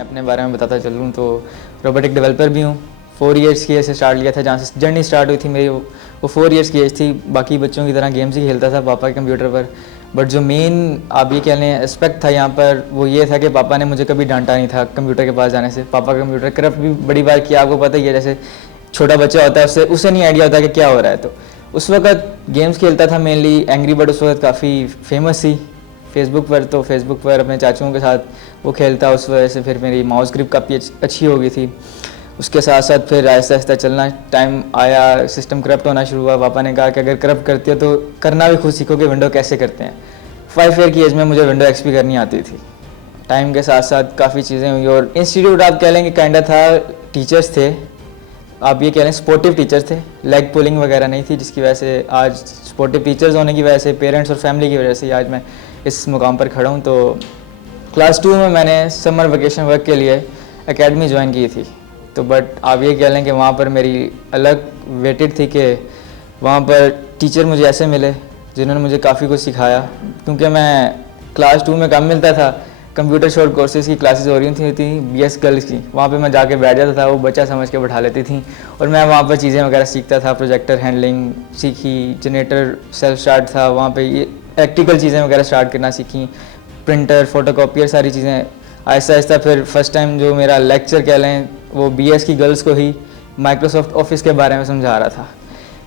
मैं अपने बारे में बताता चलूँ तो रोबोटिक डेवलपर भी हूँ। 4 इयर्स की एज से स्टार्ट किया था, जहाँ से जर्नी स्टार्ट हुई थी मेरी वो 4 इयर्स की एज थी। बाकी बच्चों की तरह गेम्स ही खेलता था पापा के कंप्यूटर पर, बट जो मेन आप ये कह लें एस्पेक्ट था यहाँ पर वो ये था कि पापा ने मुझे कभी डांटा नहीं था कंप्यूटर के पास जाने से। पापा का कंप्यूटर करप्ट भी बड़ी बार किया, आपको पता ही है, जैसे छोटा बच्चा होता है उसे नहीं आइडिया होता कि क्या हो रहा है। तो उस वक्त गेम्स खेलता था मेनली। एंग्री बर्ड उस वक्त काफ़ी फेमस थी फेसबुक पर, तो फेसबुक पर अपने चाचुओं के साथ वो खेलता, उस वजह से फिर मेरी माउस ग्रिप काफ़ी अच्छी हो गई थी। उसके साथ साथ फिर आहिस्ता आहिस्ता चलना टाइम आया, सिस्टम करप्ट होना शुरू हुआ। पापा ने कहा कि अगर करप्ट करते हो तो करना भी खुद सीखो कि विंडो कैसे करते हैं। 5 ईयर की एज में मुझे विंडो एक्सपी करनी आती थी। टाइम के साथ साथ काफ़ी चीज़ें हुई और इंस्टीट्यूट आप कह लेंगे काइंडा था। टीचर्स थे, आप ये कह लें स्पोर्टिव टीचर थे, लेग पुलिंग वगैरह नहीं थी, जिसकी वजह से आज स्पोर्टिव टीचर्स होने की वजह से, पेरेंट्स और फैमिली की वजह से आज मैं इस मुकाम पर खड़ा हूँ। तो क्लास 2 में मैंने समर वेकेशन वर्क के लिए एकेडमी ज्वाइन की थी। तो बट आप ये कह लें कि वहाँ पर मेरी अलग वेटेड थी कि वहाँ पर टीचर मुझे ऐसे मिले जिन्होंने मुझे काफ़ी कुछ सिखाया। क्योंकि मैं क्लास 2 में कम मिलता था, कंप्यूटर शॉर्ट कोर्सेज़ की क्लासेस हो रही थी BS गर्ल्स की, वहाँ पे मैं जाके बैठ जाता था, वो बच्चा समझ के बैठा लेती थी और मैं वहाँ पर चीज़ें वगैरह सीखता था। प्रोजेक्टर हैंडलिंग सीखी, जनरेटर सेल्फ स्टार्ट था, वहाँ पे ये प्रैक्टिकल चीज़ें वगैरह स्टार्ट करना सीखी, प्रिंटर, फोटोकॉपियर, सारी चीज़ें आहिस्ता आहिस्ता। फिर फर्स्ट टाइम जो मेरा लेक्चर कह लें वो BS की गर्ल्स को ही माइक्रोसॉफ्ट ऑफिस के बारे में समझा रहा था,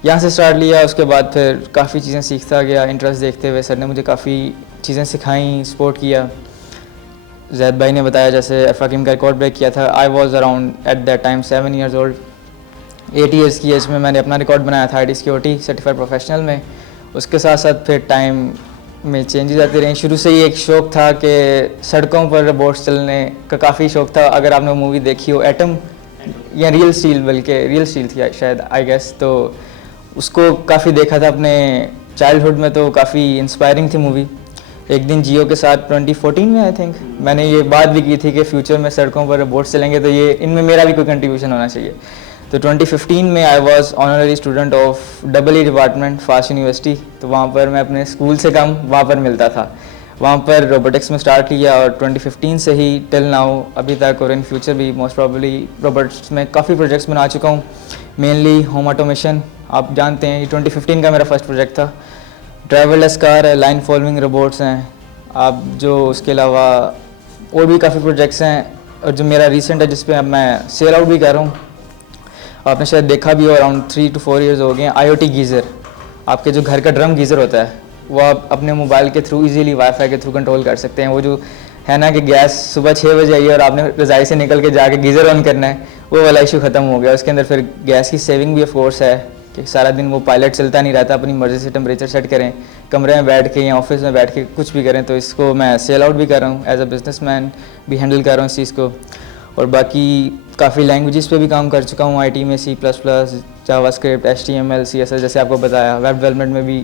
यहाँ से स्टार्ट लिया। उसके बाद फिर काफ़ी चीज़ें सीखता गया, इंटरेस्ट देखते हुए सर ने मुझे काफ़ी चीज़ें सिखाई, सपोर्ट किया। जैद भाई ने बताया जैसे अरफाकिम का रिकॉर्ड ब्रेक किया था। I was around at that time 7 years old. 8 years की एज में मैंने अपना रिकॉर्ड बनाया था IT सिक्योरिटी सर्टिफाइड प्रोफेशनल में। उसके साथ साथ फिर टाइम में चेंजेस आती रही। शुरू से ही एक शौक़ था कि सड़कों पर रोबोट्स चलने का काफ़ी शौक़ था। अगर आपने मूवी देखी हो एटम या रियल स्टील, बल्कि रियल स्टील थी शायद आई गेस, तो उसको काफ़ी देखा था अपने चाइल्डहुड में, तो काफ़ी इंस्पायरिंग थी मूवी। एक दिन जियो के साथ 2014 में आई थिंक मैंने ये बात भी की थी कि फ्यूचर में सड़कों पर रोबोट्स चलेंगे तो ये इनमें मेरा भी कोई कंट्रीब्यूशन होना चाहिए। तो 2015 में I was honorary student of EE department fast university. तो वहाँ पर मैं अपने स्कूल से कम वहाँ पर मिलता था, वहाँ पर रोबोटिक्स में स्टार्ट किया और 2015 से ही टिल नाउ अभी तक और इन फ्यूचर भी मोस्ट प्रॉब्ली रोबोट्स में काफ़ी प्रोजेक्ट्स बना चुका हूँ। मेनली होम ऑटोमेशन, आप जानते हैं ये 2015 का मेरा फर्स्ट प्रोजेक्ट था। ड्राइवरलेस कार है, लाइन फॉलोइंग रोबोट्स हैं, आप जो उसके अलावा और भी काफ़ी प्रोजेक्ट्स हैं। और जो मेरा रीसेंट है जिस पे अब मैं सेल आउट भी कर रहा हूँ, आपने शायद देखा भी हो, अराउंड 3 to 4 ईयर्स हो गए हैं। IoT गीज़र, आपके जो घर का ड्रम गीज़र होता है वो आप अपने मोबाइल के थ्रू इजीली वाईफाई के थ्रू कंट्रोल कर सकते हैं। वो जो है ना कि गैस सुबह 6 बजे आई और आपने रज़ाई से निकल के जाके गीज़र ऑन करना है, वो वाला इशू ख़त्म हो गया। उसके अंदर फिर गैस की सेविंग भी ऑफ कोर्स है कि सारा दिन वो पायलट चलता नहीं रहता, अपनी मर्ज़ी से टेम्परेचर सेट करें, कमरे में बैठ के या ऑफिस में बैठ के कुछ भी करें। तो इसको मैं सेल आउट भी कर रहा हूँ, एज अ बिजनेसमैन भी हैंडल कर रहा हूँ इस चीज़ को। और बाकी काफ़ी लैंग्वेजेस पे भी काम कर चुका हूँ IT में, C++, जावास्क्रिप्ट, HTML, CSS, जैसे आपको बताया, वेब डेवलपमेंट में भी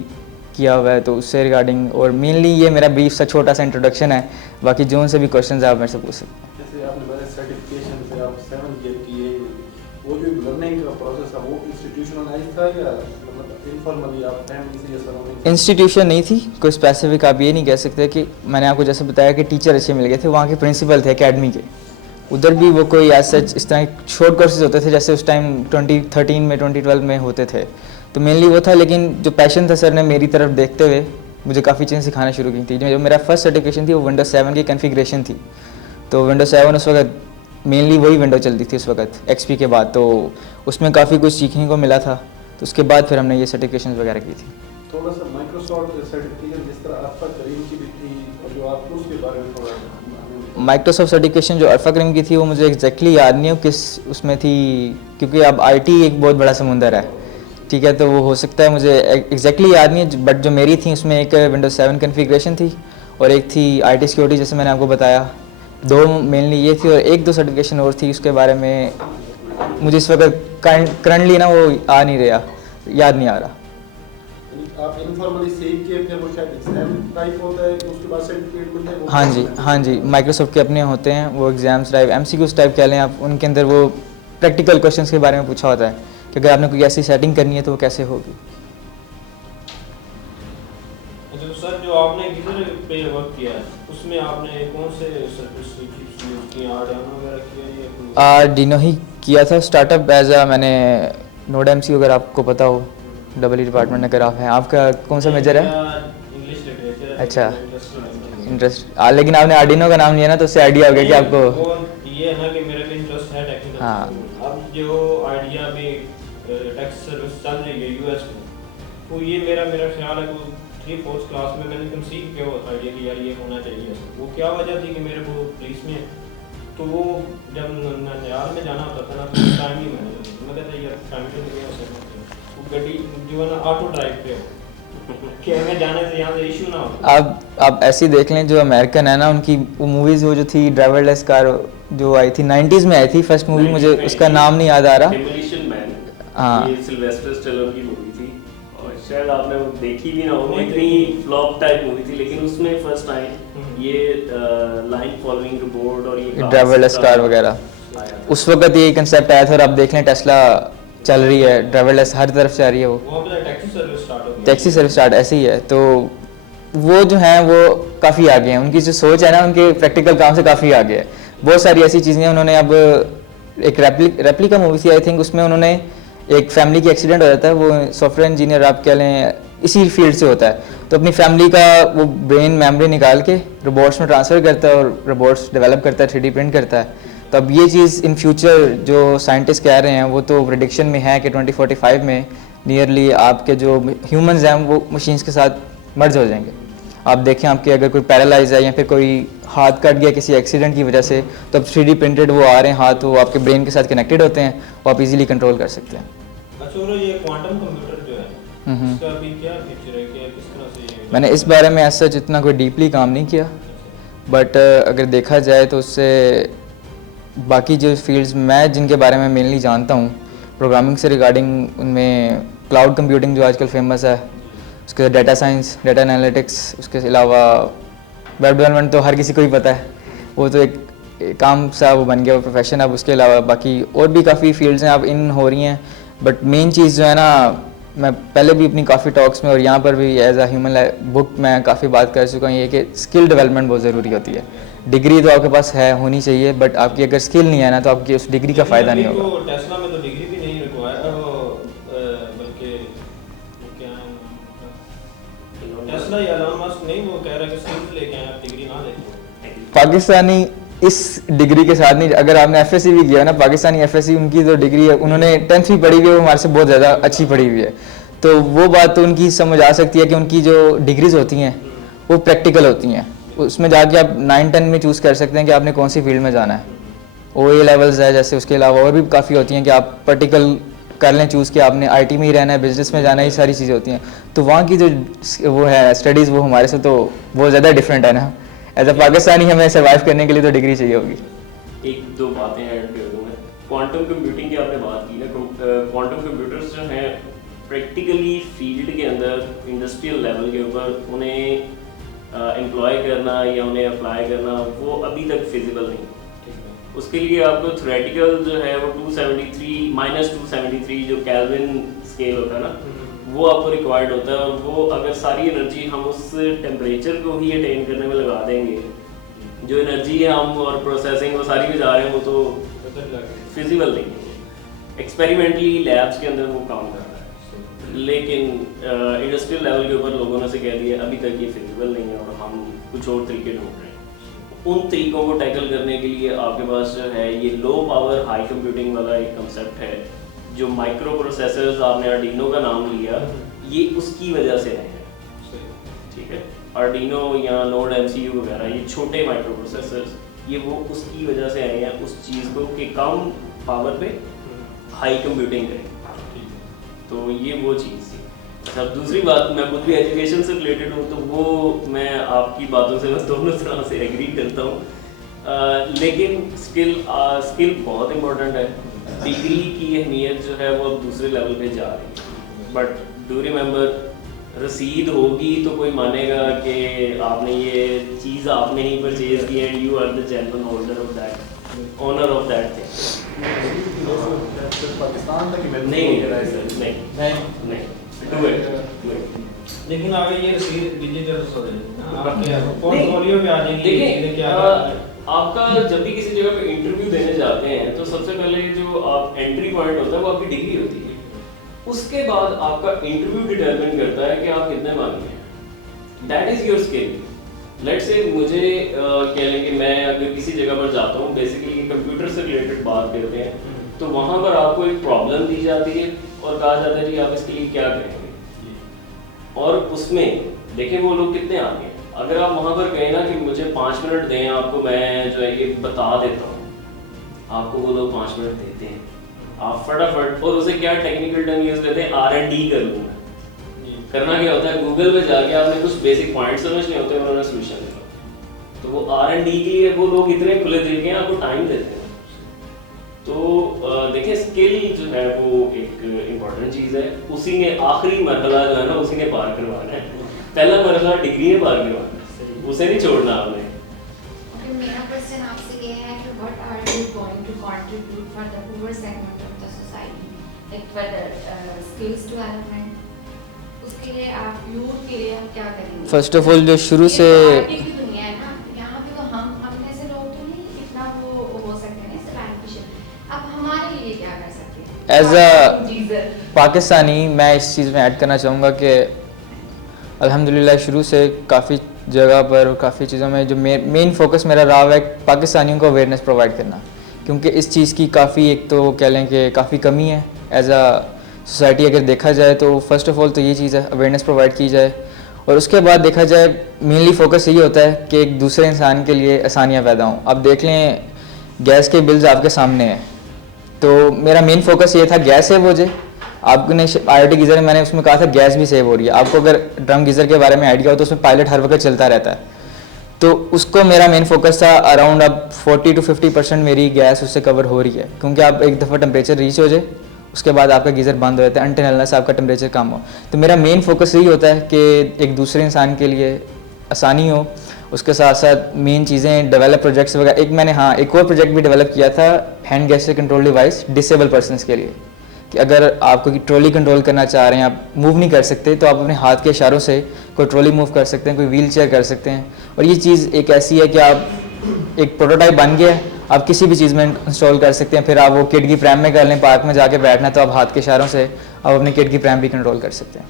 किया हुआ है, तो उससे रिगार्डिंग। और मेनली ये मेरा ब्रीफ सा छोटा सा इंट्रोडक्शन है, बाकी जो उनसे भी क्वेश्चन आप मेरे से पूछ सकते हैं। जैसे आपने बताया सर्टिफिकेशन से आप 7 ईयर किए, वो जो लर्निंग का प्रोसेस था वो इंस्टीट्यूशनलाइज्ड था या मतलब इनफॉर्मली आप फैमिली से या सराउंडिंग? इंस्टीट्यूशन नहीं थी कोई स्पेसिफिक, आप ये नहीं कह सकते कि मैंने आपको जैसे बताया कि टीचर अच्छे मिल गए थे, वहाँ के प्रिंसिपल थे एकेडमी के, उधर भी वो कोई एज सच इस तरह शॉर्ट कोर्सेज होते थे जैसे उस टाइम 2013 में 2012 में होते थे। तो मेनली वो था, लेकिन जो पैशन था सर ने मेरी तरफ देखते हुए मुझे काफ़ी चीज़ें सिखाना शुरू की थी। जो मेरा फर्स्ट सर्टिफिकेशन थी वो Windows 7 की कॉन्फ़िगरेशन थी। तो Windows 7 उस वक्त मेनली वही विंडो चलती थी उस वक्त XP के बाद, तो उसमें काफ़ी कुछ सीखने को मिला था। तो उसके बाद फिर हमने ये सर्टिफिकेशन वगैरह की थी। थोड़ा सा माइक्रोसॉफ्ट सर्टिफिकेशन जिस तरह अल्फा करीम की भी थी और जो आप उसके बारे में थोड़ा माइक्रोसॉफ्ट सर्टिफिकेशन जो अल्फा करीम की थी वो मुझे एग्जैक्टली याद नहीं हो किस उसमें थी, क्योंकि अब IT एक बहुत बड़ा समुंदर है, ठीक है, तो वो हो सकता है मुझे एग्जैक्टली याद नहीं है। बट जो मेरी थी उसमें एक Windows 7 कॉन्फ़िगरेशन थी और एक थी IT सिक्योरिटी, जैसे मैंने आपको बताया। 2 मेनली ये थी और 1-2 सर्टिफिकेशन और थी, उसके बारे में मुझे इस वक्त करंटली ना वो आ नहीं रहा, याद नहीं आ रहा। आप इनफॉर्मली सीख के फिर वो शायद एग्जाम टाइप होता है उसके बाद सर्टिफिकेट मिलता है? हाँ जी, माइक्रोसॉफ्ट के अपने होते हैं वो एग्जाम्स टाइप, MCQs टाइप कह लें आप। उनके अंदर वो प्रैक्टिकल क्वेश्चंस के बारे में पूछा होता है कि अगर आपने कोई ऐसी सेटिंग करनी है तो वो कैसे होगी। अच्छा सर, जो आपने पे वर्क किया है, उसमें आपने कौन से सर्किट्स यूज़ किए, आर्डिनो वगैरह किया या कोई? आर्डिनो ही किया था स्टार्टअप एज अ, मैंने नोड एमसी अगर आपको पता हो, डबल ई डिपार्टमेंट अगर आप हैं, आपका कौन सा मेजर है? English literature. अच्छा, इंटरेस्ट लेकिन आपने आर्डिनो का नाम लिया ना, तो उससे आइडिया हो गया कि आपको। वो ये है ना कि मेरा भी इंटरेस्ट है टेक्निकल। हाँ। अब जो आइडिया में टैक्स सर्विस चल रही है यूएस में, तो ये मेरा ख्याल है कि 3-4 क्लास में मैंने कंसीव किया हुआ था आइडिया कि यार ये होना चाहिए। वो क्या वजह थी कि मेरे को पुलिस में, तो वो जब ननिहाल में जाना होता था ना, तो टाइम ही मैंने मैं कहता यार टाइम तो नहीं हो सकता, वो गड्डी जो है ना ऑटो ड्राइव पे हो कि हमें जाने से यहाँ से इशू ना हो। आप ऐसे ही देख लें, जो अमेरिकन है ना, उनकी वो मूवीज़ वो जो थी ड्राइवरलेस कार जो आई थी 90s में आई थी फर्स्ट मूवी, मुझे उसका नाम नहीं याद आ रहा। डेमोलिशन मैन, हाँ। ये सिल्वेस्टर स्टेलोन की मूवी थी और शायद आपने वो देखी भी ना हो, इतनी फ्लॉप टाइप मूवी थी, लेकिन उसमें फर्स्ट टाइम ये लाइन फॉलोइंग बोर्ड और ये ड्राइवरलेस कार वगैरह उस वक्त ये कंसेप्ट आया था। और आप देख लें टेस्ला चल रही है ड्राइवरलेस, हर तरफ से आ रही है वो। वहाँ पे टैक्सी सर्विस स्टार्ट हो गई। टैक्सी सर्विस स्टार्ट ऐसे ही है। तो वो जो हैं वो काफ़ी आगे हैं, उनकी जो सोच है ना, उनके प्रैक्टिकल काम से काफ़ी आगे है। बहुत सारी ऐसी चीज़ें उन्होंने, अब एक रेप्लिका मूवी थी आई थिंक, उसमें उन्होंने एक फैमिली की एक्सीडेंट हो जाता है, वो सॉफ्टवेयर इंजीनियर आप कह लें इसी फील्ड से होता है, तो अपनी फैमिली का वो ब्रेन मेमोरी निकाल के रोबोट्स में ट्रांसफ़र करता है और रोबोट्स डेवलप करता है, 3D प्रिंट करता है। तो अब ये चीज़ इन फ्यूचर जो साइंटिस्ट कह रहे हैं वो तो प्रेडिक्शन में है कि 2045 में नियरली आपके जो ह्यूमंस हैं वो मशीन्स के साथ मर्ज हो जाएंगे। आप देखें, आपके अगर कोई पैरालाइज है या फिर कोई हाथ कट गया किसी एक्सीडेंट की वजह से, तो अब 3D प्रिंटेड वो आ रहे हैं हाथ, वो आपके ब्रेन के साथ कनेक्टेड होते हैं, वो आप इजीली कंट्रोल कर सकते हैं। अच्छा, और ये क्वांटम कंप्यूटर जो है इसका अभी क्या फीचर है, क्या किस तरह से ये? मैंने इस बारे में ऐसा जितना कोई डीपली काम नहीं किया, बट अगर देखा जाए तो उससे बाकी जो फील्ड्स मैं जिनके बारे में मेनली जानता हूँ प्रोग्रामिंग से रिगार्डिंग, उनमें क्लाउड कंप्यूटिंग जो आजकल फेमस है, उसके बाद डाटा साइंस, डाटा एनालिटिक्स, उसके अलावा वेब डेवलपमेंट तो हर किसी को ही पता है, वो तो एक काम सा वो बन गया, वो प्रोफेशन। अब उसके अलावा बाकी और भी काफ़ी फील्ड्स हैं अब इन हो रही हैं, बट मेन चीज़ जो है ना, मैं पहले भी अपनी काफ़ी टॉक्स में और यहाँ पर भी एज अ ह्यूमन बुक में काफ़ी बात कर चुका हूँ, ये कि स्किल डेवलपमेंट बहुत ज़रूरी होती है। डिग्री तो आपके पास है, होनी चाहिए, बट आपकी अगर स्किल नहीं है ना, तो आपकी उस डिग्री का फ़ायदा नहीं होगा। तो टेस्ला में तो डिग्री भी नहीं रिक्वायर्ड है, बल्कि क्या है टेस्ला या एलन मस्क नहीं, वो कह रहा है कि स्किल्स लेके आए, आप डिग्री ना लेके। पाकिस्तानी इस डिग्री के साथ नहीं, अगर आपने एफएससी भी किया ना, पाकिस्तानी एफएससी उनकी जो डिग्री है, उन्होंने 10th भी पढ़ी हुई है, वो हमारे से बहुत ज़्यादा अच्छी पढ़ी हुई है, तो वो बात तो उनकी समझ आ सकती है कि उनकी जो डिग्रीज होती हैं वो प्रैक्टिकल होती हैं, उसमें जाके आप 9-10 में चूज़ कर सकते हैं कि आपने कौन सी फील्ड में जाना है। OA लेवल्स है जैसे, उसके अलावा और भी काफ़ी होती हैं कि आप प्रैक्टिकल कर लें चूज़ कि आपने IT में ही रहना है, बिजनेस में जाना है, ये सारी चीज़ें होती हैं। तो वहाँ की जो वो है स्टडीज़, वो हमारे से तो बहुत ज़्यादा डिफरेंट है ना। एज अ पाकिस्तानी हमें सर्वाइव करने के लिए तो डिग्री चाहिए होगी। एक दो बातें ऐड कर दूँ मैं। क्वांटम कंप्यूटिंग की आपने बात की ना, क्वांटम कंप्यूटर्स जो हैं प्रैक्टिकली फील्ड के अंदर इंडस्ट्रियल लेवल के ऊपर उन्हें एम्प्लॉय करना या उन्हें अप्लाई करना वो अभी तक फिजिबल नहीं। उसके लिए आपको थ्योरेटिकल जो है वो 273 जो केल्विन स्केल होता है ना, वो आपको रिक्वायर्ड होता है, और वो अगर सारी एनर्जी हम उस टेम्परेचर को ही अटेन करने में लगा देंगे, जो एनर्जी है हम और प्रोसेसिंग वो सारी में जा रहे हैं, वो तो फिजिबल नहीं है। एक्सपेरिमेंटली लैब्स के अंदर वो काम कर रहा है, लेकिन इंडस्ट्रियल लेवल के ऊपर लोगों ने से कह दिया अभी तक ये फिजिबल नहीं है और हम कुछ और तरीके ढूंढ रहे हैं। उन तरीकों को टैकल करने के लिए आपके पास जो है ये लो पावर हाई कंप्यूटिंग वाला एक कंसेप्ट है, जो माइक्रो प्रोसेसर्स, आपने आर्डिनो का नाम लिया, ये उसकी वजह से आए हैं। ठीक है, आर्डिनो या नोड MCU वगैरह ये छोटे माइक्रो प्रोसेसर्स, ये वो उसकी वजह से आए हैं, उस चीज़ को कि कम पावर पे हाई कंप्यूटिंग करें। तो ये वो चीज़ थी। अच्छा, दूसरी बात, मैं खुद भी एजुकेशन से रिलेटेड हूँ, तो वो मैं आपकी बातों से बस दोनों तरह से एग्री करता हूँ, लेकिन स्किल बहुत इम्पोर्टेंट है। डिग्री की अहमियत जो है वो दूसरे लेवल पे जा रही है, बट डू रिमेंबर, रसीद होगी तो कोई मानेगा कि आपने ये चीज़ आपने ही परचेज की and you are the genuine holder of that, owner of that thing. Pakistan तक ही नहीं, डू इट। लेकिन आगे ये डिजिटल नहीं, पोर्टफोलियो पे आ जाएंगे देखिए, इन्हें क्या आपका जब भी किसी जगह पे इंटरव्यू देने जाते हैं तो सबसे पहले जो आप एंट्री पॉइंट होता है वो आपकी डिग्री होती है। उसके बाद आपका इंटरव्यू डिटरमिन करता है कि आप कितने मांगे हैं। That is your skill. Let's say मुझे कह लें कि मैं अगर किसी जगह पर जाता हूँ, बेसिकली कंप्यूटर से रिलेटेड बात करते हैं, तो वहाँ पर आपको एक प्रॉब्लम दी जाती है और कहा जाता है कि आप इसके लिए क्या करेंगे, और उसमें देखें वो लोग कितने आगे हैं। अगर आप वहाँ पर कहें ना कि मुझे 5 मिनट दें आपको, मैं जो है ये बता देता हूँ, आपको वो लोग 5 मिनट देते हैं, आप फटाफट, और उसे क्या टेक्निकल टर्म यूज करते हैं, R&D कर लूँगा। करना क्या होता है, गूगल पे जाके आपने कुछ बेसिक पॉइंट समझने होते हैं और उन्होंने सोल्यूशन देना। तो वो R&D के लिए वो लोग इतने खुले दिल के आपको टाइम देते हैं। तो देखिए, स्किल जो है वो एक इम्पॉर्टेंट चीज़ है। उसी ने आखिरी मरहला जो है ना उसी ने पार करवाना है। पहला मरहला डिग्री ने पार करवाना है, उसे नहीं छोड़ना आपने। Okay, मेरा क्वेश्चन आपसे ये है कि what are you going to contribute for the poor segment of the society, like for the skills development? उसके लिए आप यूथ के लिए आप क्या करेंगे? फर्स्ट ऑफ ऑल जो शुरू से ये की दुनिया है ना, यहाँ पे तो हम जैसे लोग तो नहीं इतना वो हो सकते हैं इस एम्बिशन। अब हमारे लिए क्या कर सकते हैं? एज अ पाकिस्तानी मैं इस चीज़ में ऐड करना चाहूँगा कि अल्हम्दुलिल्लाह शुरू से काफ़ी जगह पर और काफ़ी चीज़ों में जो मेन फोकस मेरा रहा है पाकिस्तानियों को अवेयरनेस प्रोवाइड करना, क्योंकि इस चीज़ की काफ़ी एक तो कह लें कि काफ़ी कमी है एज अ सोसाइटी अगर देखा जाए तो। फर्स्ट ऑफ ऑल तो ये चीज़ है, अवेयरनेस प्रोवाइड की जाए, और उसके बाद देखा जाए मेनली फोकस यही होता है कि एक दूसरे इंसान के लिए आसानियाँ पैदा हों। अब देख लें गैस के बिल्स आपके सामने हैं, तो मेरा मेन फोकस ये था गैस सेव हो जाए। आपने IoT गीज़र में मैंने उसमें कहा था गैस भी सेव हो रही है। आपको अगर ड्रम गीज़र के बारे में आइडिया हो तो उसमें पायलट हर वक्त चलता रहता है, तो उसको मेरा मेन फोकस था। अराउंड अब 40 to 50% मेरी गैस उससे कवर हो रही है, क्योंकि आप एक दफ़ा टेम्परेचर रीच हो जाए उसके बाद आपका गीज़र बंद हो जाता है अनटिल अनलेस आपका टेम्परेचर कम हो। तो मेरा मेन फोकस यही होता है कि एक दूसरे इंसान के लिए आसानी हो। उसके साथ साथ मेन चीज़ें डेवलप प्रोजेक्ट्स वगैरह, एक मैंने एक और प्रोजेक्ट भी डेवलप किया था hand gesture control device disable persons के लिए, कि अगर आप कोई ट्रॉली कंट्रोल करना चाह रहे हैं, आप मूव नहीं कर सकते, तो आप अपने हाथ के इशारों से कोई ट्रॉली मूव कर सकते हैं, कोई व्हील चेयर कर सकते हैं। और ये चीज़ एक ऐसी है कि आप एक प्रोटोटाइप बन गया है, आप किसी भी चीज़ में इंस्टॉल कर सकते हैं। फिर आप वो किड की प्रैम में कर लें, पार्क में जाके बैठना है तो आप हाथ के इशारों से आप अपनी किड की प्रैम भी कंट्रोल कर सकते हैं।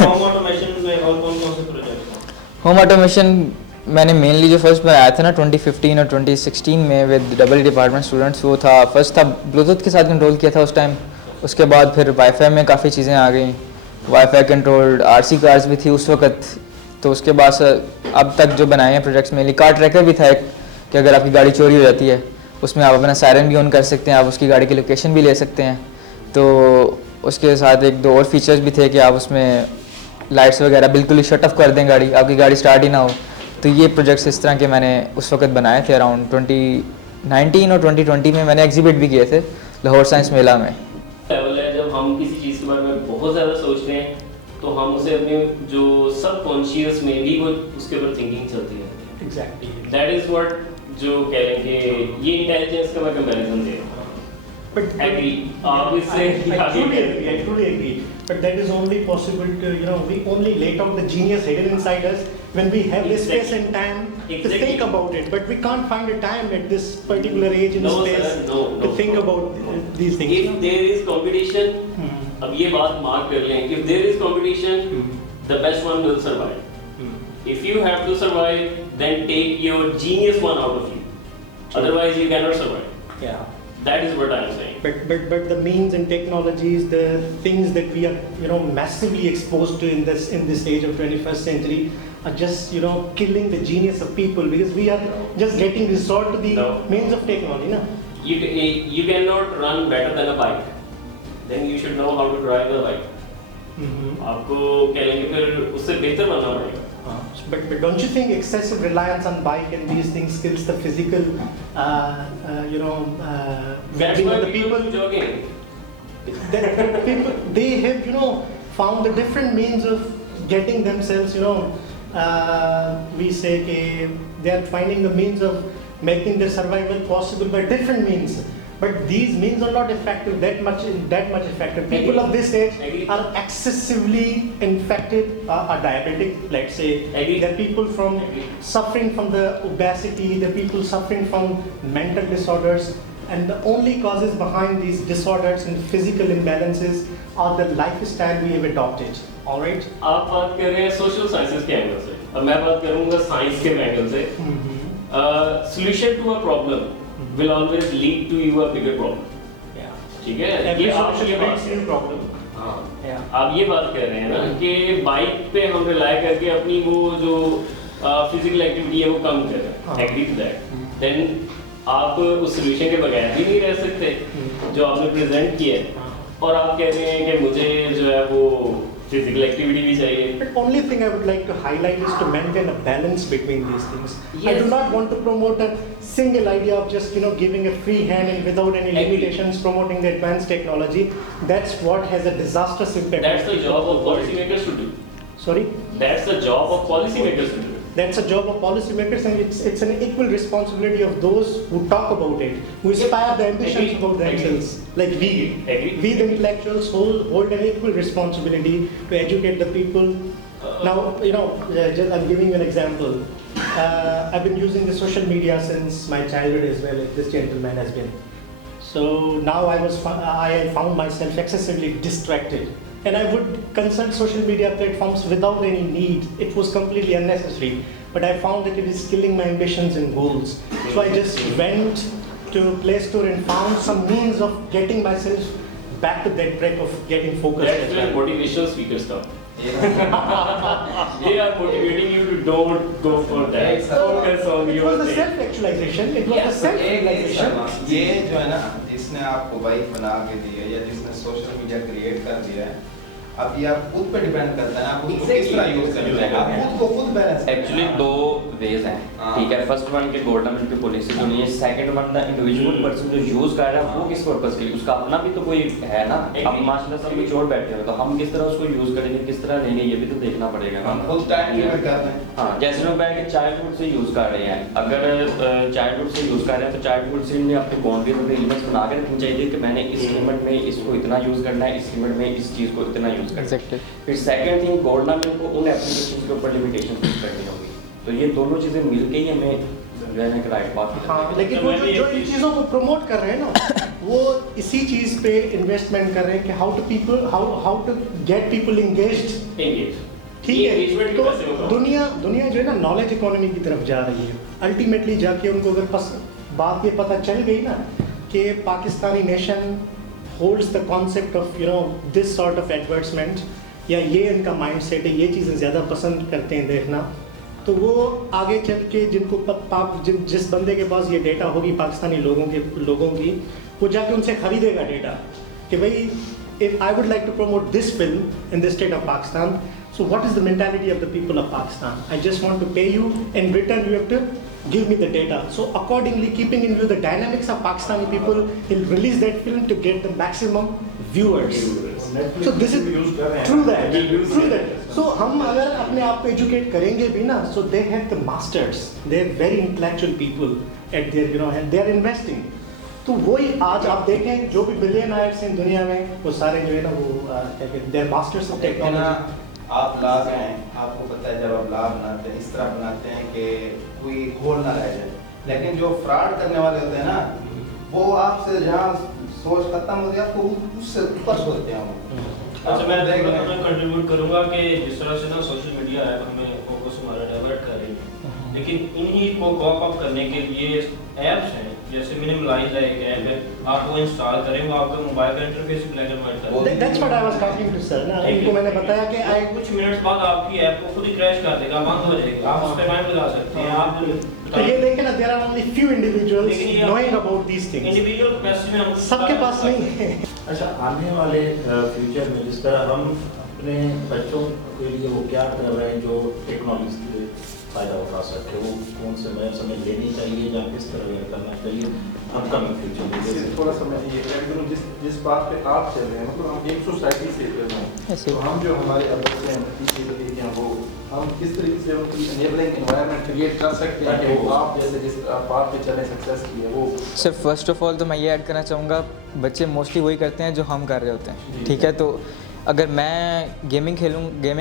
होम ऑटोमेशन में और कौन-कौन से प्रोजेक्ट हैं? होम ऑटोमेशन मैंने मेनली जो फर्स्ट बनाया था ना 2015 और 2016 में विद डबल डिपार्टमेंट स्टूडेंट्स, वो था फर्स्ट था ब्लूटूथ के साथ कंट्रोल किया था उस टाइम। उसके बाद फिर वाईफाई में काफ़ी चीज़ें आ गई, वाईफाई कंट्रोल्ड RC कार्स भी थी उस वक्त। तो उसके बाद अब तक जो बनाए हैं प्रोजेक्ट्स में कार ट्रैकर भी था एक, कि अगर आपकी गाड़ी चोरी हो जाती है उसमें आप अपना सायरन भी ऑन कर सकते हैं, आप उसकी गाड़ी की लोकेशन भी ले सकते हैं। तो उसके साथ एक दो और फीचर्स भी थे कि आप उसमें लाइट्स वगैरह बिल्कुल ही शट ऑफ कर दें गाड़ी, आपकी गाड़ी स्टार्ट ही ना हो। तो ये प्रोजेक्ट्स इस तरह के मैंने उस वक्त बनाए थे। अराउंड 2019 और 2020 में मैंने एग्जिबिट भी किए थे लाहौर साइंस मेला में। लेवल है जब हम किसी चीज़ के बारे में बहुत ज़्यादा सोचते हैं तो हम उसे अपने जो सबकॉन्शियस में भी वो उसके ऊपर थिंकिंग चलती है। एग्जैक्टली दैट इज़ व्हाट जो कह रहे हैं कि ये इंटेलिजेंस का मैं कंपैरिजन दे रहा हूँ। But Agree. आप इससे I truly agree. But that is only possible to, we only let out the genius hidden inside us when we have this space and time to Exactly. think about it. But we can't find a time at this particular age and No, space sir, no. to think about these things. If there is competition, अब ये बात mark कर लें, if there is competition, the best one will survive. If you have to survive, then take your genius one out of you. Otherwise, you cannot survive. Yeah. That is what I am saying. But the means and technologies, the things that we are massively exposed to in this age of 21st century are just killing the genius of people, because we are just getting resort to the means of technology. No? You cannot run better than a bike. Then you should know how to drive a bike. आपको कह लेंगे फिर उससे बेहतर बनना पड़ेगा। But don't you think excessive reliance on bike and these things kills the physical, That's well-being why of the people? do jogging. People, they have found the different means of getting themselves. We say they are finding the means of making their survival possible by different means. But these means are not effective that much effective. People of this age Agree. are excessively infected, are diabetic. Let's say Agree. there are people from Agree. suffering from the obesity. There are people suffering from mental disorders, and the only causes behind these disorders and physical imbalances are the lifestyle we have adopted. All right. आप बात कर रहे हैं social sciences के angle से, अब मैं बात करूंगा साइंस के एंगल से। Solution to a problem will always lead to you a bigger problem. Yeah. ठीक है, Every ये आप solution ये बात brings new problem. हाँ, Yeah. आप ये बात कर रहे हैं ना कि बाइक पे हम रिलाय करके अपनी वो जो फिजिकल एक्टिविटी है वो कम कर रहे हाँ। हैं, एग्री टू दैट, देन आप उस सोल्यूशन के बगैर भी नहीं रह सकते जो आपने प्रेजेंट किया है, हाँ। और आप कह रहे हैं कि मुझे जो है वो फिजिकल एक्टिविटी भी चाहिए। But only thing I would like to highlight is to maintain a balance between these things. I Yes. do not want to promote a single idea of just giving a free hand and without any Agree. limitations promoting the advanced technology. That's what has a disastrous impact. That's the job of policymakers to do. Sorry. That's the job of policymakers to do. That's a job of policymakers, and it's an equal responsibility of those who talk about it, who inspire the ambitions Agree. about themselves, like we. Agree. We, the intellectuals, hold an equal responsibility to educate the people. Now, just, I'm giving you an example. I've been using the social media since my childhood as well, as this gentleman has been. So now I had found myself excessively distracted. And I would consult social media platforms without any need. It was completely unnecessary. But I found that it is killing my ambitions and goals. So I just went to Play Store and found some means of getting myself back to that track of getting focused. That's as where well. motivational speakers come. They are motivating you to don't go for that. Focus on It your was the thing. self-actualization. It was Yes, the self-realization. ये जो है ना, जिसने आपको bike बना के दी है या जिसने सोशल मीडिया क्रिएट कर दिया है, अब ये आप खुद पे डिपेंड करता है ना, आप उसको किस तरह यूज करते हैं, आप खुद को खुद बैलेंस। एक्चुअली दो वेज हैं, हाँ। ठीक है। फर्स्ट वन के गवर्नमेंट की पॉलिसी जो नहीं है, second one the individual person जो यूज कर रहा है वो किस पर्पस के लिए, उसका अपना भी तो कोई है ना। अब माशाल्लाह सब मेच्योर बैठे हैं, तो हम किस तरह उसको यूज करेंगे, किस तरह लेंगे, ये भी तो देखना पड़ेगा। हम खुद टाइम लिमिट करते हैं। हाँ, जैसे लोग बैठ के चाइल्डहुड से यूज कर रहे हैं, अगर चाइल्डहुड से यूज कर रहे हैं तो चाइल्डहुड से इन्हें अपनी बाउंड्रीज और लिमिट्स बना के रखनी चाहिए कि मैंने इस लिमिट में इसको इतना यूज करना है, इस लिमिट में इस चीज को इतना यूज करना है। Exactly. फिर सेकंड थिंग, गवर्नमेंट को उन एप्लीकेशन के ऊपर लिमिटेशन फिक्स करनी होगी। तो ये दोनों चीजें मिलके ही हमें जो है ना एक राइट पाथ। हाँ, लेकिन वो जो इन चीज़ों को प्रमोट कर रहे हैं ना, वो इसी चीज़ पे इन्वेस्टमेंट कर रहे हैं कि how to get people engaged. Engage. ठीक ये है, engagement तो की वजह से होगा। दुनिया जो है ना नॉलेज इकोनॉमी की तरफ जा रही है। अल्टीमेटली जाके उनको अगर बात ये पता चल गई ना कि Pakistani nation holds the concept of this sort of advertisement, या ये इनका माइंडसेट है, ये चीज़ें ज़्यादा पसंद करते हैं देखना, तो वो आगे चल के जिस बंदे के पास ये डेटा होगी पाकिस्तानी लोगों की, वो जाके उनसे खरीदेगा डेटा कि भाई if I would like to promote this film in the state of Pakistan, so what is the mentality of the people of Pakistan? I just want to pay you, in return you have to give me the data. So accordingly, keeping in view the dynamics of Pakistani people, he'll release that film to get the maximum viewers. So this is true that. So हम अगर अपने आप को educate करेंगे भी ना, so they have the masters, they are very intellectual people at their and they are investing. तो वही आज आप देखें जो भी बिलियनर्स हैं दुनिया में, वो सारे जो है ना वो क्या कहते हैं, they are masters of technology. आप ला रहे हैं, आपको पता है जब आप ला बनाते हैं इस तरह बनाते हैं कि कोई होल ना रह जाए, लेकिन जो फ्रॉड करने वाले होते हैं ना, वो आपसे जहाँ सोच खत्म होती है आपको उससे ऊपर सोचते हैं वो। अच्छा, मैं कंट्रीब्यूट करूंगा कि जिस तरह से ना सोशल मीडिया ऐप हमें फोकस हमारा डाइवर्ट कर रही है, लेकिन इन्हीं को कॉप अप करने के लिए ऐप्स हैं, जैसे मिनिमलाइज है एक ऐप है, आप वो इंस्टॉल करें, वो आपका मोबाइल का इंटरफेस ब्लैक एंड व्हाइट कर देगा। That's what I was talking to sir ना, इनको मैंने बताया कि आई कुछ मिनट्स बाद आपकी ऐप को खुद ही क्रैश कर देगा, बंद हो जाएगी, आप उस पे टाइम लगा सकते हैं। आप तो ये लेकिन there are only few individuals knowing about these things, individual capacity में हम सबके पास नहीं है। अच्छा, आने वाले फ्यूचर में जिस तरह हम अपने बच्चों के लिए वो क्या कर रहे हैं जो टेक्नोलॉजी फ़ायदा उठा सकते हो, कौन से नए समय लेनी चाहिए या किस तरह ये करना चाहिए अपकमिंग फ्यूचर में? इससे थोड़ा सा मैं ये ऐड करूँ, जिस बात पे आप चल रहे हैं, मतलब हम एक सोसाइटी से हैं, ऐसे। तो हम जो हमारे अब बच्चे हैं, भतीजे हैं, वो हम किस तरीके से उनकी एनेबलिंग एनवायरनमेंट क्रिएट कर सकते हैं कि वो आप जैसे जिस पाथ पे चलें सक्सेस की है वो। सर फर्स्ट ऑफ ऑल तो मैं ये ऐड करना चाहूँगा, बच्चे मोस्टली वही करते हैं जो हम कर रहे होते हैं, ठीक है। तो अगर मैं गेमिंग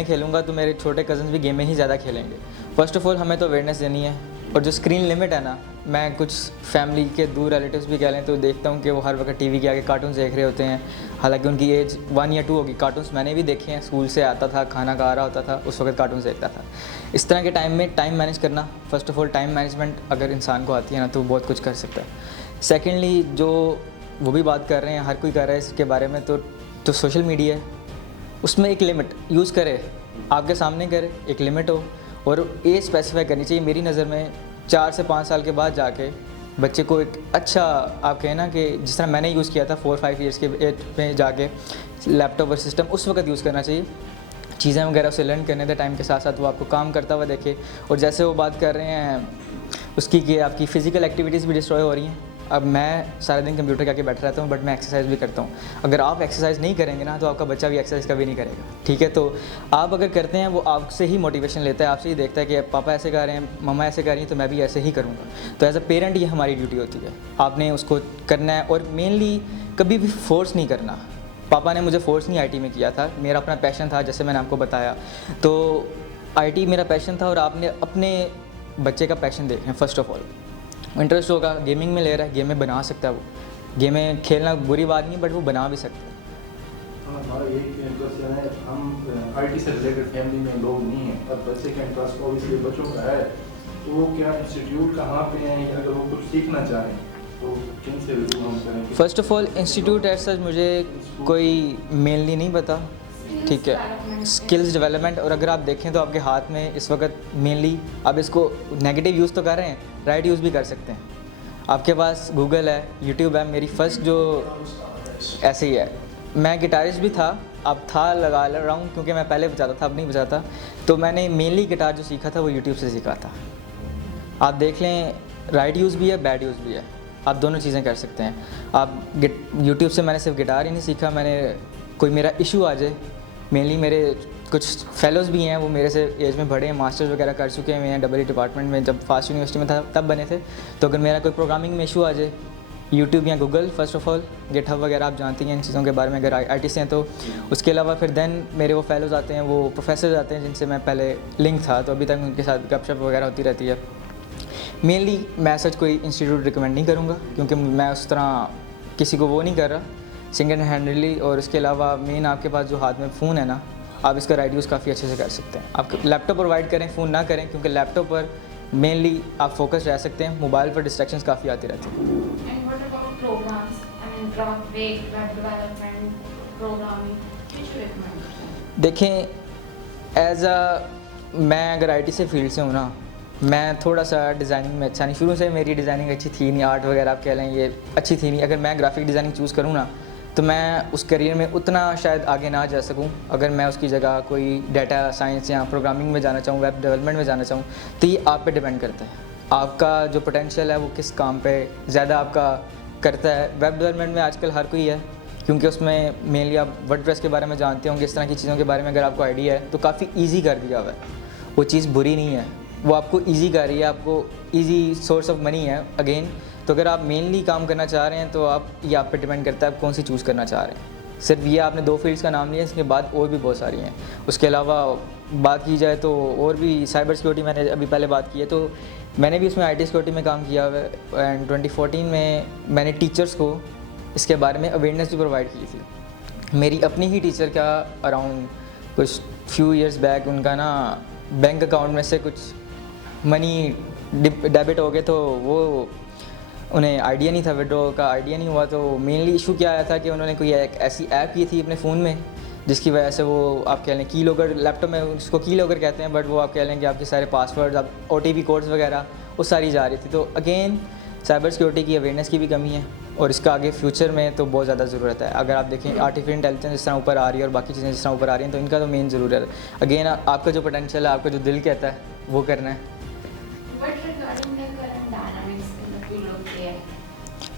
खेलूँगा तो मेरे छोटे कज़न्स भी गेमें ही ज़्यादा खेलेंगे। फ़र्स्ट ऑफ ऑल हमें तो अवेयरनेस देनी है, और जो स्क्रीन लिमिट है ना, मैं कुछ फैमिली के दूर रिलेटिव्स भी कह लें तो देखता हूँ कि वो हर वक्त टीवी के आगे कार्टून्स देख रहे होते हैं, हालांकि उनकी एज 1 या 2 होगी। कार्टून्स मैंने भी देखे हैं, स्कूल से आता था, खाना खा रहा होता था, उस वक्त कार्टून्स देखता था। इस तरह के टाइम में टाइम मैनेज करना, first of all time management अगर इंसान को आती है ना तो बहुत कुछ कर सकता है। सेकेंडली जो वो भी बात कर रहे हैं, हर कोई कर रहा है इसके बारे में, तो सोशल मीडिया है, उसमें एक लिमिट यूज़ करे, आपके सामने करे, एक लिमिट हो, और एज स्पेसिफाई करनी चाहिए। मेरी नज़र में 4 से 5 साल के बाद जाके बच्चे को एक अच्छा, आप कहें ना कि जिस तरह मैंने यूज़ किया था 4-5 ईयर्स के एज में जाके लैपटॉप और सिस्टम उस वक्त यूज़ करना चाहिए। चीज़ें वगैरह उसे लर्न करने के टाइम के साथ साथ वो आपको काम करता हुआ देखे। और जैसे वो बात कर रहे हैं उसकी कि आपकी फ़िज़िकल एक्टिविटीज़ भी डिस्ट्रॉय हो रही हैं। अब मैं सारा दिन कंप्यूटर के आके बैठा रहता हूँ, बट मैं एक्सरसाइज भी करता हूँ। अगर आप एक्सरसाइज नहीं करेंगे ना तो आपका बच्चा भी एक्सरसाइज कभी नहीं करेगा, ठीक है। तो आप अगर करते हैं, वो आपसे ही मोटिवेशन लेता है, आपसे ही देखता है कि पापा ऐसे कर रहे हैं, मम्मा ऐसे कर रही हैं, तो मैं भी ऐसे ही करूँगा। तो एज अ पेरेंट ये हमारी ड्यूटी होती है, आपने उसको करना है। और मेनली कभी भी फोर्स नहीं करना। पापा ने मुझे फोर्स नहीं आईटी में किया था, मेरा अपना पैशन था, जैसे मैंने आपको बताया। तो आईटी मेरा पैशन था, और आपने अपने बच्चे का पैशन देखना है। फर्स्ट ऑफ ऑल इंटरेस्ट होगा, गेमिंग में ले रहा है, गेम में बना सकता है, वो गेम में खेलना बुरी बात नहीं, बट वो बना भी सकता है। हमारा एक क्वेश्चन है, हम आईटी से रिलेटेड फैमिली में लोग नहीं हैं, पर बच्चे का इंटरेस्ट ऑब्वियसली बच्चों का है, तो वो क्या इंस्टीट्यूट कहाँ पे हैं, या अगर वो कुछ सीखना चाहें तो किन से रिव्यू हम करेंगे? First of all institute as such मुझे कोई मेनली नहीं पता, ठीक है। स्किल्स डेवलपमेंट, और अगर आप देखें तो आपके हाथ में इस वक्त मेनली, आप इसको नेगेटिव यूज़ तो कर रहे हैं, राइट यूज़ भी कर सकते हैं। आपके पास गूगल है, यूट्यूब है। मेरी फ़र्स्ट जो ऐसे ही है, मैं गिटारिस्ट भी था, अब था लगा रहा हूँ क्योंकि मैं पहले बजाता था, अब नहीं बजाता। तो मैंने मेनली गिटार जो सीखा था वो यूट्यूब से सीखा था। आप देख लें, राइट यूज़ भी है, बैड यूज़ भी है, आप दोनों चीज़ें कर सकते हैं। आप यूट्यूब से मैंने सिर्फ गिटार ही नहीं सीखा, मैंने कोई मेरा इशू आ जाए, मेनली मेरे कुछ फेलोज़ भी हैं, वो मेरे से एज में बड़े हैं, मास्टर्स वगैरह कर चुके हैं डबल डिपार्टमेंट में, जब फास्ट यूनिवर्सिटी में था तब बने थे। तो अगर मेरा कोई प्रोग्रामिंग में इशू आ जाए, यूट्यूब या Google, first of all GitHub वगैरह आप जानती हैं इन चीज़ों के बारे में, अगर आईटी से हैं तो। उसके अलावा फिर देन मेरे वो फेलोज़ आते हैं, वो प्रोफेसर आते हैं जिनसे मैं पहले लिंक था, तो अभी तक उनके साथ गपशप वगैरह होती रहती है। मेनली मैं सच कोई इंस्टीट्यूट रिकमेंड नहीं करूँगा, क्योंकि मैं उस तरह किसी को वो नहीं कर रहा सिंगल हैंडली। और इसके अलावा मेन आपके पास जो हाथ में फ़ोन है ना, आप इसका राइट यूज़ काफ़ी अच्छे से कर सकते हैं। आप लैपटॉप प्रोवाइड करें, फ़ोन ना करें, क्योंकि लैपटॉप पर मेनली आप फोकस रह सकते हैं, मोबाइल पर डिस्ट्रैक्शंस काफ़ी आती रहती हैं। And what about programs? I mean, graphic, web development, programming. Which you recommend? देखें, एज अ मैं अगर आईटी से फील्ड से हूँ ना, मैं थोड़ा सा डिज़ाइनिंग में अच्छा नहीं, शुरू से मेरी डिज़ाइनिंग अच्छी थी नहीं, आर्ट वगैरह आप कह लें ये अच्छी थी नहीं। अगर मैं ग्राफिक डिज़ाइनिंग चूज़ करूँ ना, तो मैं उस करियर में उतना शायद आगे ना जा सकूं। अगर मैं उसकी जगह कोई डाटा साइंस या प्रोग्रामिंग में जाना चाहूँ, वेब डेवलपमेंट में जाना चाहूँ, तो ये आप पे डिपेंड करता है, आपका जो पोटेंशियल है वो किस काम पे ज़्यादा आपका करता है। वेब डेवलपमेंट में आजकल हर कोई है, क्योंकि उसमें मेनली आप वर्डप्रेस के बारे में जानते होंगे, इस तरह की चीज़ों के बारे में अगर आपको आइडिया है तो काफ़ी ईजी कर दिया हुआ है। वो चीज़ बुरी नहीं है, वो आपको ईजी कर रही है, आपको ईजी सोर्स ऑफ मनी है अगेन। तो अगर आप मेनली काम करना चाह रहे हैं तो आप ये आप पे डिपेंड करता है आप कौन सी चूज़ करना चाह रहे हैं। सिर्फ ये आपने 2 फील्ड्स का नाम लिया, इसके बाद और भी बहुत सारी हैं। उसके अलावा बात की जाए तो और भी साइबर सिक्योरिटी, मैंने अभी पहले बात की है, तो मैंने भी उसमें आईटी सिक्योरिटी में काम किया हुआ है। एंड 2014 में मैंने टीचर्स को इसके बारे में अवेयरनेस भी प्रोवाइड की थी। मेरी अपनी ही टीचर का अराउंड कुछ फ्यू ईयर्स बैक उनका ना बैंक अकाउंट में से कुछ मनी डेबिट हो गए, तो वो उन्हें आइडिया नहीं था, विड्रॉ का आइडिया नहीं हुआ। तो मेनली इशू क्या आया था कि उन्होंने कोई एक ऐसी ऐप की थी अपने फ़ोन में, जिसकी वजह से वो आप कह लें की लॉगर, लैपटॉप में उसको की लॉगर कहते हैं, बट वो आप कह लें कि आपके सारे पासवर्ड, आप OTP कोड्स वगैरह वो सारी जा रही थी। तो अगेन साइबर सिक्योरिटी की अवेयरनेस की भी कमी है, और इसका आगे फ्यूचर में तो बहुत ज़्यादा ज़रूरत है। अगर आप देखें आर्टिफिशियल इंटेलिजेंस जिस तरह ऊपर आ रही है और बाकी चीज़ें जिस तरह ऊपर आ रही हैं, तो इनका तो मेन ज़रूरत है। अगेन आपका जो पोटेंशियल है, आपका जो दिल कहता है वो करना है। regarding the current dynamics in the field of AI.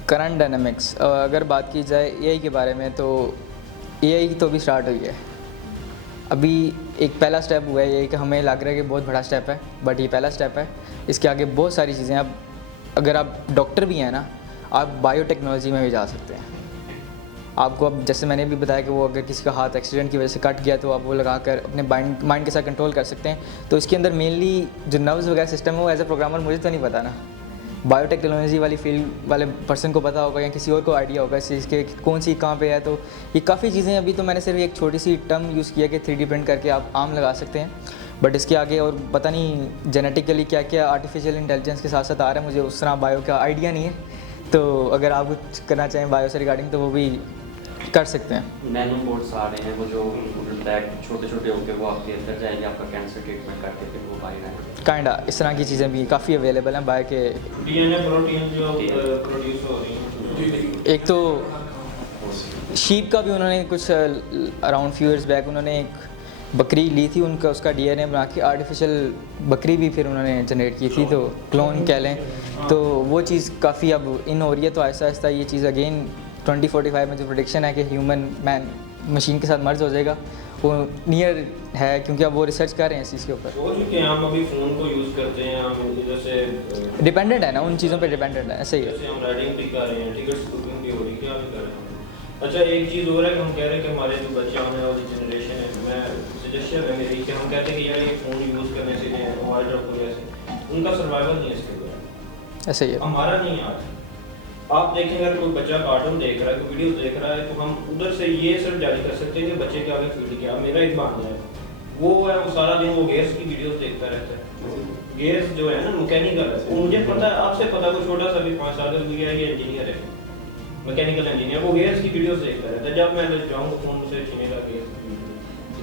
Current dynamics, अगर बात की जाए एआई के बारे में तो एआई तो अभी स्टार्ट हुई है। अभी एक पहला स्टेप हुआ है एआई का, हमें लग रहा है कि बहुत बड़ा स्टेप है, बट ये पहला स्टेप है। इसके आगे बहुत सारी चीज़ें। अब अगर आप डॉक्टर भी हैं ना, आप बायोटेक्नोलॉजी में भी जा सकते हैं। आपको अब जैसे मैंने भी बताया कि वो अगर किसी का हाथ एक्सीडेंट की वजह से कट गया तो आप वो लगा कर अपने माइंड के साथ कंट्रोल कर सकते हैं। तो इसके अंदर मेनली जो नर्व्स वगैरह सिस्टम है वो एज ए प्रोग्रामर मुझे तो नहीं पता ना, बायोटेक्नोलॉजी वाली फील्ड वाले पर्सन को पता होगा या किसी और को आइडिया होगा इस चीज़ के कौन सी कहाँ पे है। तो ये काफ़ी चीज़ें अभी तो मैंने सिर्फ एक छोटी सी टर्म यूज़ किया कि 3D प्रिंट करके आप आम लगा सकते हैं, बट इसके आगे और पता नहीं जेनेटिकली क्या क्या आर्टिफिशियल इंटेलिजेंस के साथ साथ आ रहा है। मुझे उस तरह बायो का आइडिया नहीं है, तो अगर आप कुछ करना चाहें बायो से रिगार्डिंग तो वो भी कर सकते हैं। नैनो बोर्ड्स आ रहे हैं, वो जो ब्लैक छोटे छोटे होकर वो आपके अंदर जाएंगे, आपका कैंसर ट्रीटमेंट करके फिर वो बाहर आएंगे। काइंडा इस तरह की चीज़ें भी काफ़ी अवेलेबल हैं बायो के। डीएनए प्रोटीन जो प्रोड्यूस हो रही हैं। एक तो शीप का भी उन्होंने कुछ अराउंड फ्यू ईयर्स बैक उन्होंने एक बकरी ली थी, उनका उसका डीएनए बना के आर्टिफिशियल बकरी भी फिर उन्होंने जनरेट की थी, तो क्लोन कह लें। तो वो चीज़ काफ़ी अब इन हो रही है। तो आहिस्ता आहिस्ता ये चीज़ अगेन 2045 में जो प्रेडिक्शन है कि ह्यूमन मैन मशीन के साथ मर्ज हो जाएगा, वो नियर है, क्योंकि अब वो रिसर्च कर रहे हैं इस चीज़ के ऊपर। हो चुके हैं, हम अभी फ़ोन को यूज़ करते हैं, हम जैसे डिपेंडेंट है ना, उन चीज़ों पे डिपेंडेंट है, ऐसे ही है। जैसे हम राइडिंग भी कर रहे हैं, टिकट्स बुकिंग भी हो रही है, क्या भी कर रहे हैं। अच्छा, एक चीज़ और है कि हम कह रहे हैं कि हमारे जो बच्चे आने वाली जनरेशन है, मैं सजेशन है मेरी कि हम कहते हैं कि यार ये फ़ोन यूज़ करने से मोबाइल ड्रॉप हो जैसे उनका सर्वाइवल नहीं है इसके ऊपर, ऐसे ही है। हमारा नहीं है। आज आप देखें अगर कोई बच्चा कार्टून देख रहा है, कोई वीडियो देख रहा है, तो हम उधर से ये सिर्फ जारी कर सकते हैं कि बच्चे के आगे फील्ड क्या। मेरा एक मानना है वो है, वो सारा दिन वो गेयर्स की वीडियोस देखता रहता है। गेयर्स जो है ना मैकेनिकल है, वो मुझे पता है, आपसे पता कोई छोटा सा भी 5 साल का भी है, ये इंजीनियर है, मैकेनिकल इंजीनियर, वो गेयर्स की वीडियोस देखता रहता है। जब मैं जाऊँगा फोन से छीनेगा गेयर्स।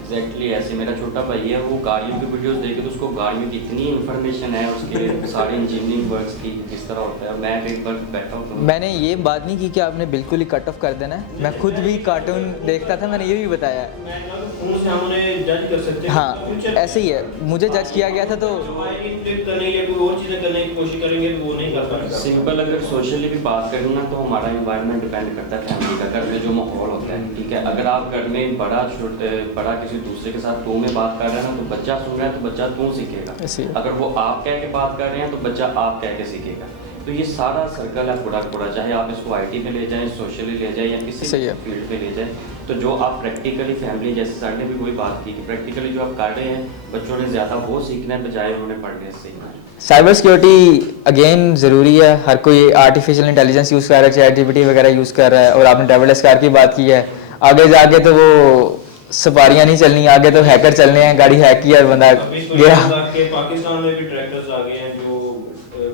एग्जैक्टली ऐसे मेरा छोटा भाई है, वो गाड़ियों की वीडियोस देखे तो उसको गाड़ियों की इतनी इन्फॉर्मेशन है, उसके सारे इंजीनियरिंग वर्क्स की किस तरह होता है। मैं एक बार बैठा हूँ तो मैंने ये बात नहीं की कि आपने बिल्कुल ही कट ऑफ कर देना है। मैं खुद भी कार्टून देखता था, मैंने ये भी बताया है। फोन से हम उन्हें जज कर सकते हैं। हाँ ऐसे ही है, मुझे जज किया गया था तो करने या कोई और चीज़ें करने की कोशिश करेंगे तो वो नहीं कर पाएंगे। सिंपल अगर सोशली भी बात करें ना तो हमारा एनवायरनमेंट डिपेंड करता है फैमिली का, घर में जो माहौल होता है। ठीक है, अगर आप घर में बड़ा किसी दूसरे के साथ तू में बात कर रहे हैं ना, तो बच्चा सुन रहा है तो बच्चा तू सीखेगा। अगर वो आप कह के बात कर रहे हैं तो बच्चा आप कह के सीखेगा। तो ये सारा सर्कल है पूरा, चाहे आप इसको आईटी में ले जाएं, सोशली ले जाएं या किसी फील्ड पे ले जाएं। तो जो आप प्रैक्टिकली फैमिली, जैसे सर ने भी वही बात की कि प्रैक्टिकली जो आप कर रहे हैं बच्चों ने ज़्यादा वो सीखना है बजाय उन्होंने पढ़ के सीखना है। साइबर सिक्योरिटी अगेन ज़रूरी है। हर कोई आर्टिफिशियल इंटेलिजेंस यूज़ कर रहा है, चैटजीपीटी वगैरह यूज़ कर रहा है। और आपने ट्रैवलर्स कार की बात की है, आगे जाके तो वो सवारियाँ नहीं चलनी, आगे तो हैकर चलने हैं। गाड़ी हैक की और बंदा गया। पाकिस्तान में भी ट्रैक्टर्स आ गए हैं जो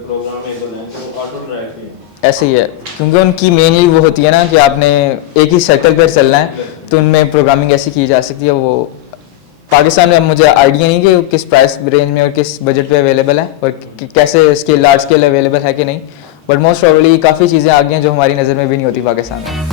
प्रोग्रामेबल हैं, तो ऑटो ट्रैक है। ऐसे ही है, क्योंकि उनकी मेनली वो होती है ना कि आपने एक ही सर्कल पर चलना है, तो उनमें प्रोग्रामिंग ऐसी की जा सकती है। वो पाकिस्तान में अब मुझे आइडिया नहीं कि किस प्राइस रेंज में और किस बजट पे अवेलेबल है और कैसे स्केल लार्ज स्केल अवेलेबल है कि नहीं, बट मोस्ट प्रोबेबली काफ़ी चीज़ें आ गई हैं जो हमारी नज़र में भी नहीं होती पाकिस्तान में।